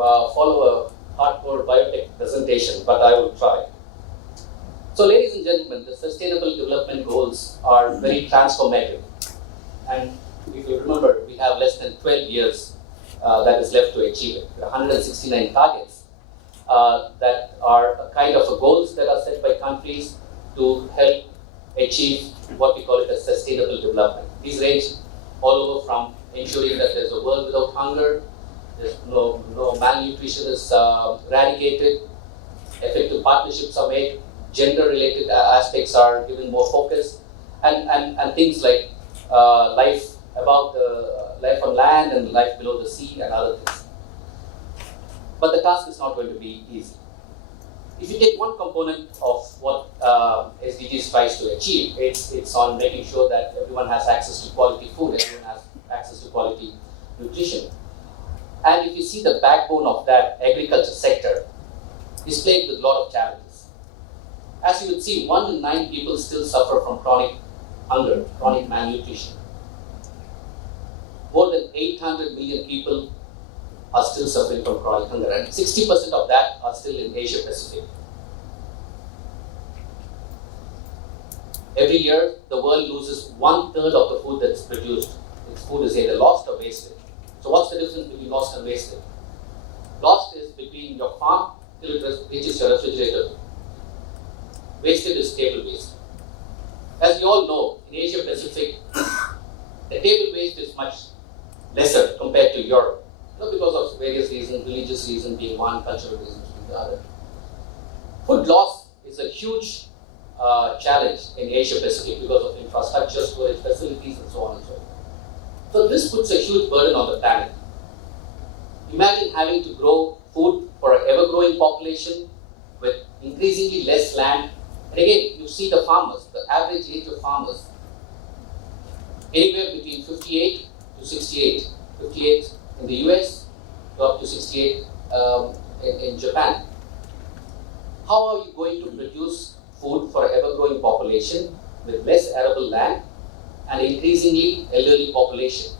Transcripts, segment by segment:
follow a hardcore biotech presentation, but I will try. So, ladies and gentlemen, the Sustainable Development Goals are very transformative. And if you remember, we have less than 12 years that is left to achieve it. There are 169 targets that are a kind of goals that are set by countries to help achieve what we call it as sustainable development. These range all over from ensuring that there's a world without hunger, there's no malnutrition is eradicated, effective partnerships are made, gender-related aspects are given more focus, and things like life on land and life below the sea and other things. But the task is not going to be easy. If you take one component of what SDGs tries to achieve, it's on making sure that everyone has access to quality food, everyone has access to quality nutrition. And if you see the backbone of that agriculture sector is plagued with a lot of challenges. As you would see, 1 in 9 people still suffer from chronic hunger, chronic malnutrition. More than 800 million people are still suffering from chronic hunger, and 60% of that are still in Asia Pacific. Every year, the world loses 1/3 of the food that's produced. Its food is either lost or wasted. So what's the difference between lost and wasted? Lost is between your farm till it reaches your refrigerator. Wasted is table waste. As you all know, in Asia Pacific, the table waste is much lesser compared to Europe. Because of various reasons, religious reason being one, cultural reasons being the other. Food loss is a huge challenge in Asia Pacific because of infrastructure, storage facilities, and so on and so forth. So this puts a huge burden on the planet. Imagine having to grow food for an ever-growing population with increasingly less land. And again, you see the farmers, the average age of farmers, anywhere between 58 to 68. 58 in the US to up to 68 in Japan. How are you going to produce food for an ever-growing population with less arable land and increasingly elderly population?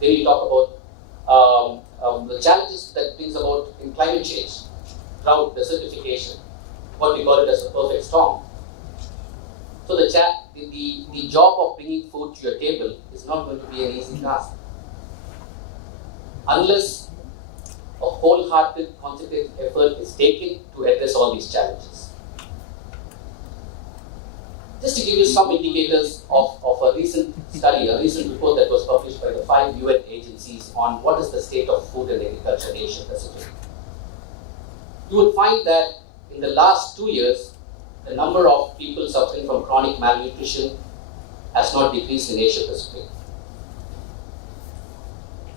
Then you talk about the challenges that brings about in climate change, drought, desertification, what we call it as a perfect storm. So the job of bringing food to your table is not going to be an easy task. Unless a wholehearted, concentrated effort is taken to address all these challenges. Just to give you some indicators of a recent study, a recent report that was published by the 5 UN agencies on what is the state of food and agriculture in Asia Pacific. You would find that in the last 2 years, the number of people suffering from chronic malnutrition has not decreased in Asia Pacific.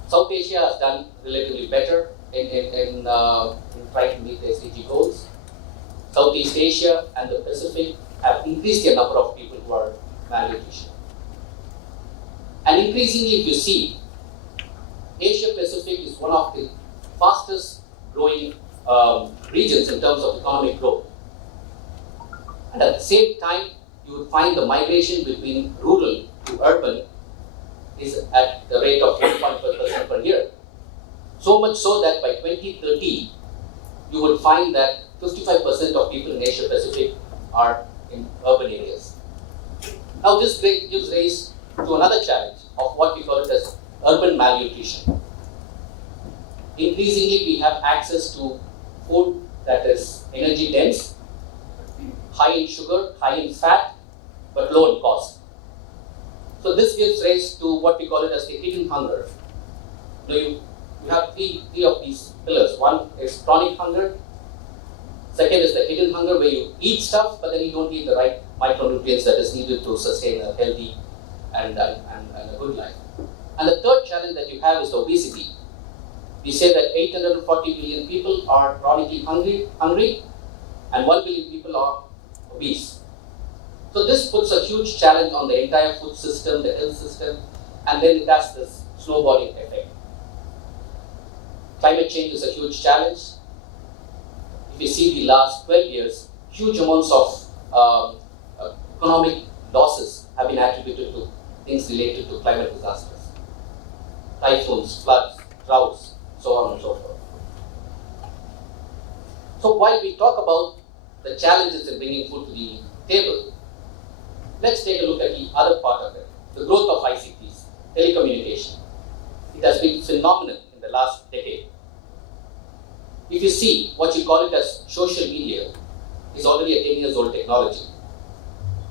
South Asia has done relatively better in trying to meet the SDG goals. Southeast Asia and the Pacific have increased the number of people who are malnutrition. And increasingly, if you see, Asia Pacific is one of the fastest growing regions in terms of economic growth. And at the same time, you would find the migration between rural to urban is at the rate of 1.5% per year. So much so that by 2030, you would find that 55% of people in Asia Pacific are in urban areas. Now this gives rise to another challenge of what we call it as urban malnutrition. Increasingly, we have access to food that is energy dense, high in sugar, high in fat, but low in cost. So this gives rise to what we call it as the hidden hunger. Now you have three of these pillars. One is chronic hunger. Second is the hidden hunger, where you eat stuff, but then you don't eat the right micronutrients that is needed to sustain a healthy and a good life. And the third challenge that you have is obesity. We say that 840 million people are chronically hungry, and 1 billion people are obese. So this puts a huge challenge on the entire food system, the health system, and then it has this snowballing effect. Climate change is a huge challenge. If you see the last 12 years, huge amounts of economic losses have been attributed to things related to climate disasters. Typhoons, floods, droughts, so on and so forth. So while we talk about the challenges in bringing food to the table, let's take a look at the other part of it, the growth of ICTs, telecommunication. It has been phenomenal in the last decade. If you see what you call it as social media is already a 10 years old technology.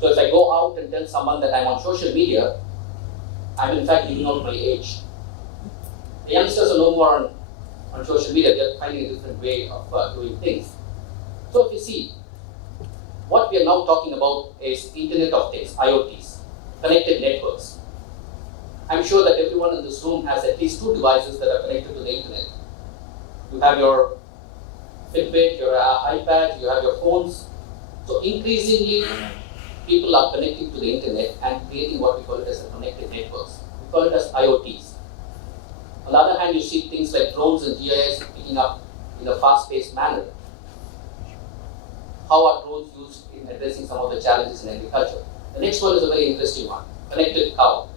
So if I go out and tell someone that I'm on social media, I'm in fact giving out my age. The youngsters are no more on social media, they're finding a different way of doing things. So if you see, what we are now talking about is Internet of Things, IoTs, connected networks. I'm sure that everyone in this room has at least 2 devices that are connected to the internet. You have your Fitbit, your iPad, you have your phones. So increasingly, people are connecting to the internet and creating what we call it as a connected networks. We call it as IoTs. On the other hand, you see things like drones and GIS picking up in a fast-paced manner. How are drones used in addressing some of the challenges in agriculture? The next one is a very interesting one, connected cow.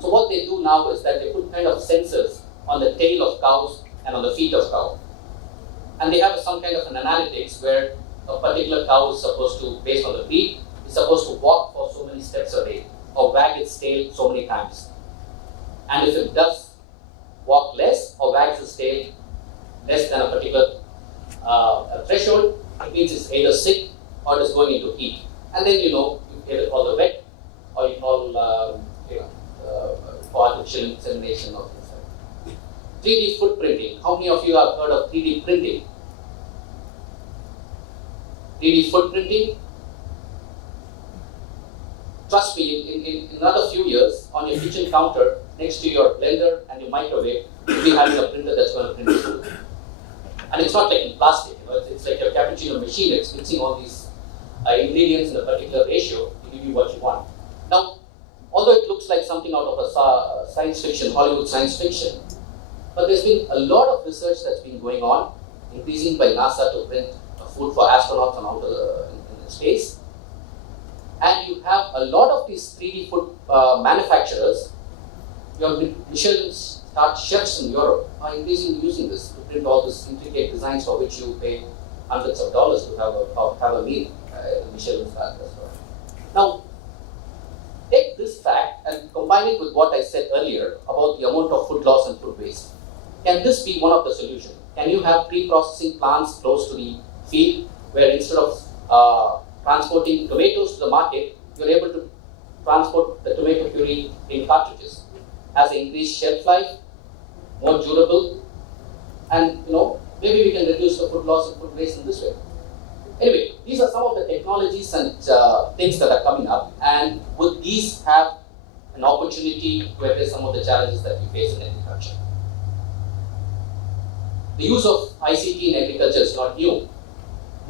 So what they do now is that they put kind of sensors on the tail of cows and on the feet of cow. And they have some kind of an analytics where a particular cow is supposed to, based on the breed, is supposed to walk for so many steps a day or wag its tail so many times. And if it does walk less or wags its tail less than a particular threshold, it means it's either sick or it's going into heat. And then you either call the vet or you call for artificial insemination or things like that. 3D footprinting. How many of you have heard of 3D printing? 3D footprinting? Trust me, in another few years, on your kitchen counter, next to your blender and your microwave, you'll be having a printer that's going to print food. And it's not like in plastic, it's like your cappuccino machine, it's mixing all these ingredients in a particular ratio to give you what you want. Now, although it looks like something out of a science fiction, Hollywood science fiction, but there's been a lot of research that's been going on, increasing by NASA to print food for astronauts on outer in space. And you have a lot of these 3D food manufacturers, your Michelin-starred chefs in Europe are increasingly using this to print all these intricate designs for which you pay hundreds of dollars to have a meal at a Michelin-starred restaurant. Now, take this fact and combine it with what I said earlier about the amount of food loss and food waste. Can this be one of the solutions? Can you have pre-processing plants close to the field where instead of transporting tomatoes to the market, you're able to transport the tomato puree in cartridges? Has increased shelf life, more durable, and maybe we can reduce the food loss and food waste in this way. Anyway, these are some of the technologies and things that are coming up, and would these have an opportunity to address some of the challenges that we face in agriculture? The use of ICT in agriculture is not new.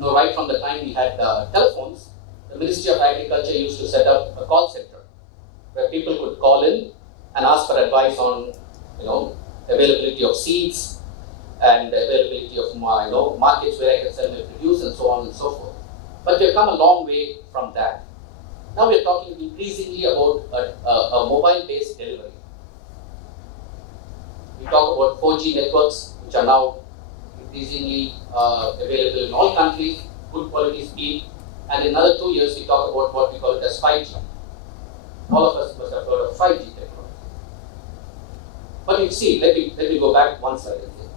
Right from the time we had telephones, the Ministry of Agriculture used to set up a call center where people could call in and ask for advice on, availability of seeds and availability of markets where I can sell my produce and so on and so forth. But we've come a long way from that. Now we're talking increasingly about a mobile-based delivery. We talk about 4G networks, which are now increasingly available in all countries, good quality speed, and in another 2 years we talk about what we call it as 5G. All of us must have heard of 5G technology. But you see, let me go back one slide again.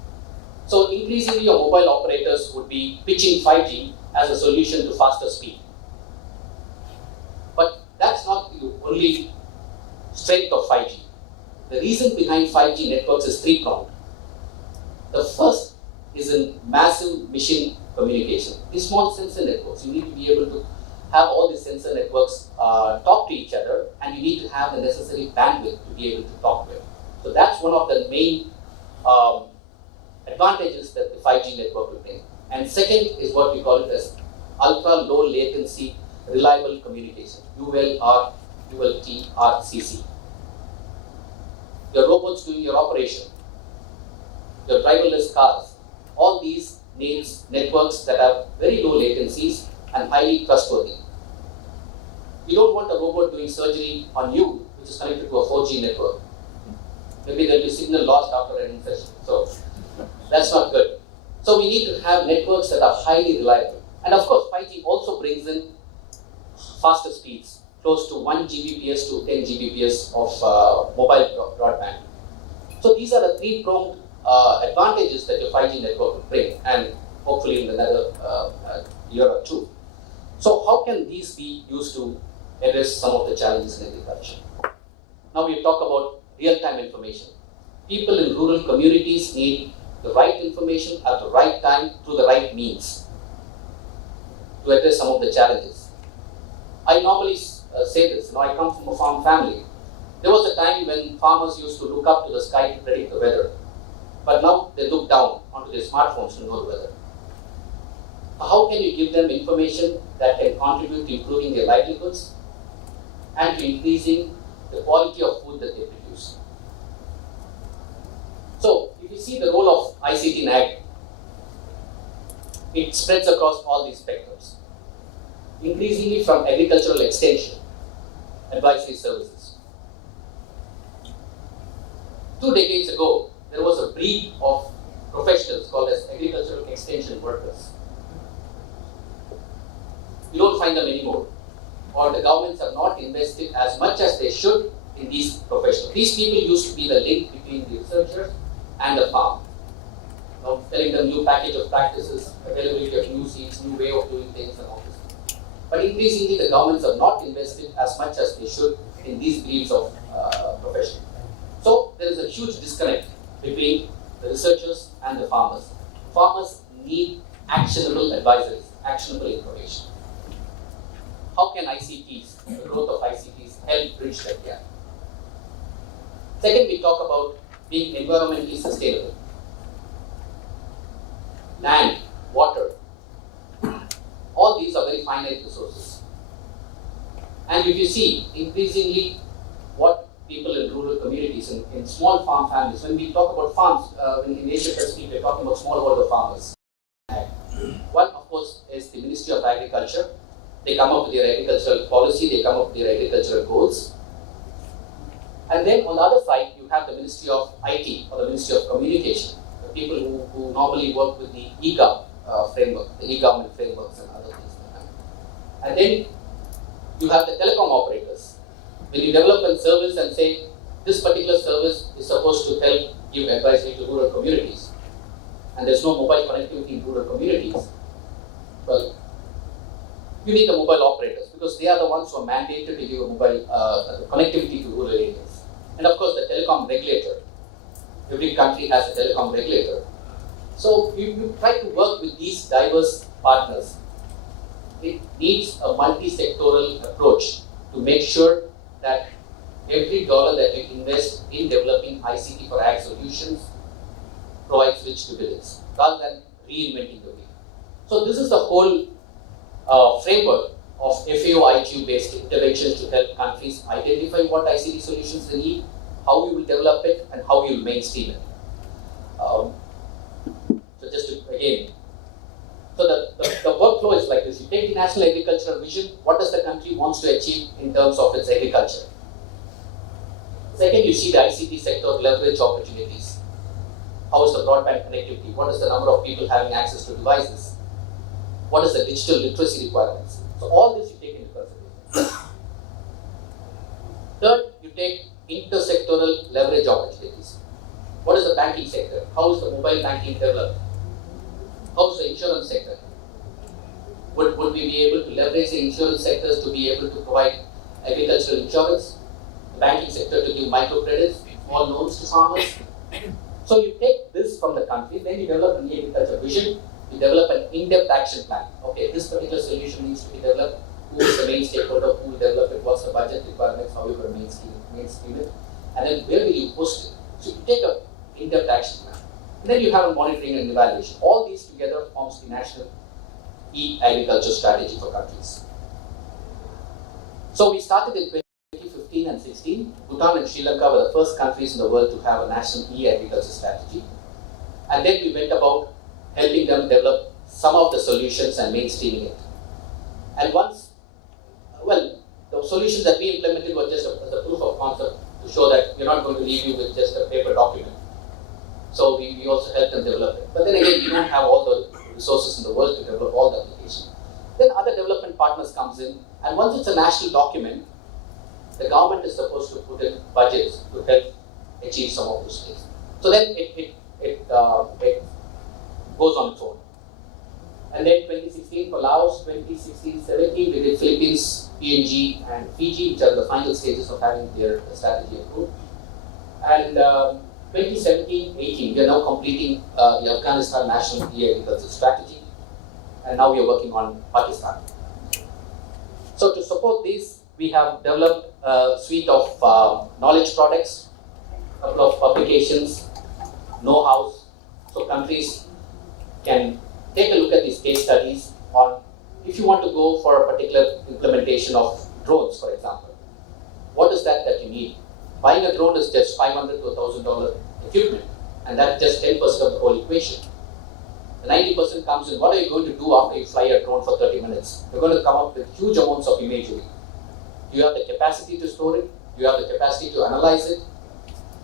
So increasingly your mobile operators would be pitching 5G as a solution to faster speed. But that's not the only strength of 5G. The reason behind 5G networks is three-pronged. The first is in massive machine communication. These small sensor networks, you need to be able to have all these sensor networks talk to each other, and you need to have the necessary bandwidth to be able to talk with. So that's one of the main advantages that the 5G network will bring. And second is what we call it as ultra low latency reliable communication, ULTRCC. Your robots doing your operation, your driverless cars, all these needs networks that have very low latencies and highly trustworthy. You don't want a robot doing surgery on you, which is connected to a 4G network. Maybe there will be signal lost after an insertion. So that's not good. So we need to have networks that are highly reliable. And of course, 5G also brings in faster speeds, close to 1 Gbps to 10 Gbps of mobile broadband. So these are the three-pronged advantages that your 5G network will bring, and hopefully in another year or two. So how can these be used to address some of the challenges in agriculture? Now we talk about real-time information. People in rural communities need the right information at the right time through the right means to address some of the challenges. I normally say this, I come from a farm family. There was a time when farmers used to look up to the sky to predict the weather, but now they look down onto their smartphones to know the weather. How can you give them information that can contribute to improving their livelihoods and to increasing the quality of food that they produce? So, if you see the role of ICT in ag, it spreads across all these spectrums. Increasingly from agricultural extension, advisory services. 2 decades ago, there was a breed of professionals called as agricultural extension workers. You don't find them anymore, or the governments have not invested as much as they should in these professionals. These people used to be the link between the researchers and the farm. Telling them new package of practices, availability of new seeds, new way of doing things and all this. But increasingly the governments have not invested as much as they should in these breeds of professionals. So there is a huge disconnect between the researchers and the farmers. Farmers need actionable advisories, actionable information. How can ICTs, the growth of ICTs, help bridge that gap? Second, we talk about being environmentally sustainable. Land, water, all these are very finite resources. And if you see, increasingly, what people in rural communities, in small farm families, when we talk about farms, in Asia Pacific, we're talking about smallholder farmers. One, of course, is the Ministry of Agriculture. They come up with their agricultural policy, they come up with their agricultural goals. And then on the other side, you have the Ministry of IT, or the Ministry of Communication, the people who normally work with the e-gov framework, the e-government frameworks and other things like that. And then you have the telecom operators. When you develop a service and say, this particular service is supposed to help give advisory to rural communities, and there's no mobile connectivity in rural communities, well, you need the mobile operators because they are the ones who are mandated to give a mobile connectivity to rural areas. And of course, the telecom regulator. Every country has a telecom regulator. So you try to work with these diverse partners. It needs a multi-sectoral approach to make sure that every dollar that you invest in developing ICT for ag solutions provides rich dividends, rather than reinventing the wheel. So this is the whole framework of FAO IQ-based interventions to help countries identify what ICT solutions they need, how we will develop it, and how we will mainstream it. So just to, again, so the workflow is like this. You take the national agricultural vision, what does the country wants to achieve in terms of its agriculture? Second, you see the ICT sector leverage opportunities. How is the broadband connectivity? What is the number of people having access to devices? What is the digital literacy requirements? So all this you take into consideration. Third, you take intersectoral leverage opportunities. What is the banking sector? How is the mobile banking developed? How is the insurance sector? Would we be able to leverage the insurance sectors to be able to provide agricultural insurance? The banking sector to give microcredits, small loans to farmers? So you take this from the country, then you develop an agriculture vision, you develop an in-depth action plan. Okay, this particular solution needs to be developed. Who is the main stakeholder? Who will develop it? What's the budget requirements? How you going to mainstream it? And then where will you post it? So you take an in-depth action plan. And then you have a monitoring and evaluation. All these together forms the national e-agriculture strategy for countries. So we started in 2015 and 16. Bhutan and Sri Lanka were the first countries in the world to have a national e-agriculture strategy. And then we went about helping them develop some of the solutions and mainstreaming it. And once, well, the solutions that we implemented were just as a proof of concept to show that we're not going to leave you with just a paper document. So we also help them develop it. But then again, we don't have all the resources in the world to develop all the application. Then other development partners comes in, and once it's a national document, the government is supposed to put in budgets to help achieve some of those things. So then it goes on its own. And then 2016 for Laos, 2016-17 we did Philippines, PNG and Fiji, which are the final stages of having their strategy approved. And 2017-18 we are now completing the Afghanistan National Agricultural Strategy, and now we are working on Pakistan. So to support these, we have developed a suite of knowledge products, a couple of publications, know-hows, so countries can take a look at these case studies on if you want to go for a particular implementation of drones, for example. What is that you need? Buying a drone is just $500 to $1,000 equipment, and that's just 10% of the whole equation. The 90% comes in what are you going to do after you fly a drone for 30 minutes? You're going to come up with huge amounts of imagery. Do you have the capacity to store it? Do you have the capacity to analyze it?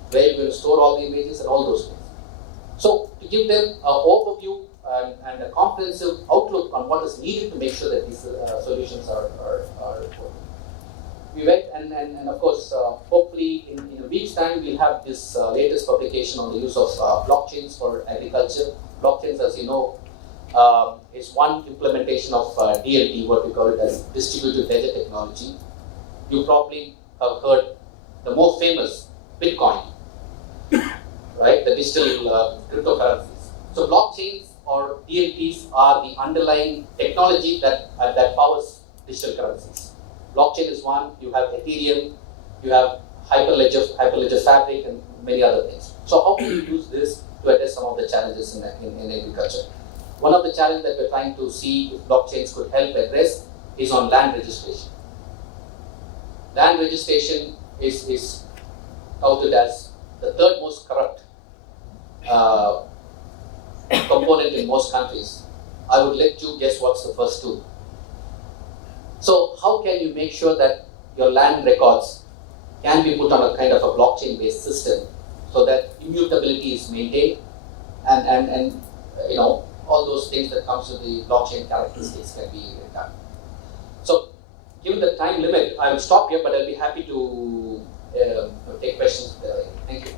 Where you're going to store all the images and all those things. So to give them an overview and a comprehensive outlook on what is needed to make sure that these solutions are working. We went and of course, hopefully in a week's time, we'll have this latest publication on the use of blockchains for agriculture. Blockchains, as you know, is one implementation of DLT, what we call it as distributed ledger technology. You probably have heard the most famous Bitcoin, right? The digital cryptocurrencies. So blockchains or DLTs are the underlying technology that powers digital currencies. Blockchain is one. You have Ethereum, you have Hyperledger Fabric, and many other things. So how can we use this to address some of the challenges in agriculture? One of the challenges that we're trying to see if blockchains could help address is on land registration. Land registration is touted as the third most corrupt component in most countries. I would let you guess what's the first two. So how can you make sure that your land records can be put on a kind of a blockchain-based system so that immutability is maintained and you know all those things that comes with the blockchain characteristics can be done. So given the time limit, I will stop here, but I'll be happy to take questions. Thank you.